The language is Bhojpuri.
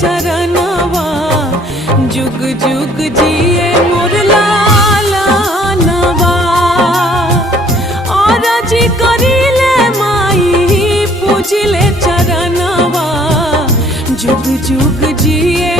चरणवा जुग जुग जिए मोर लालनवा। और जी करिले माई पूजिले चरणवा जुग जुग जिए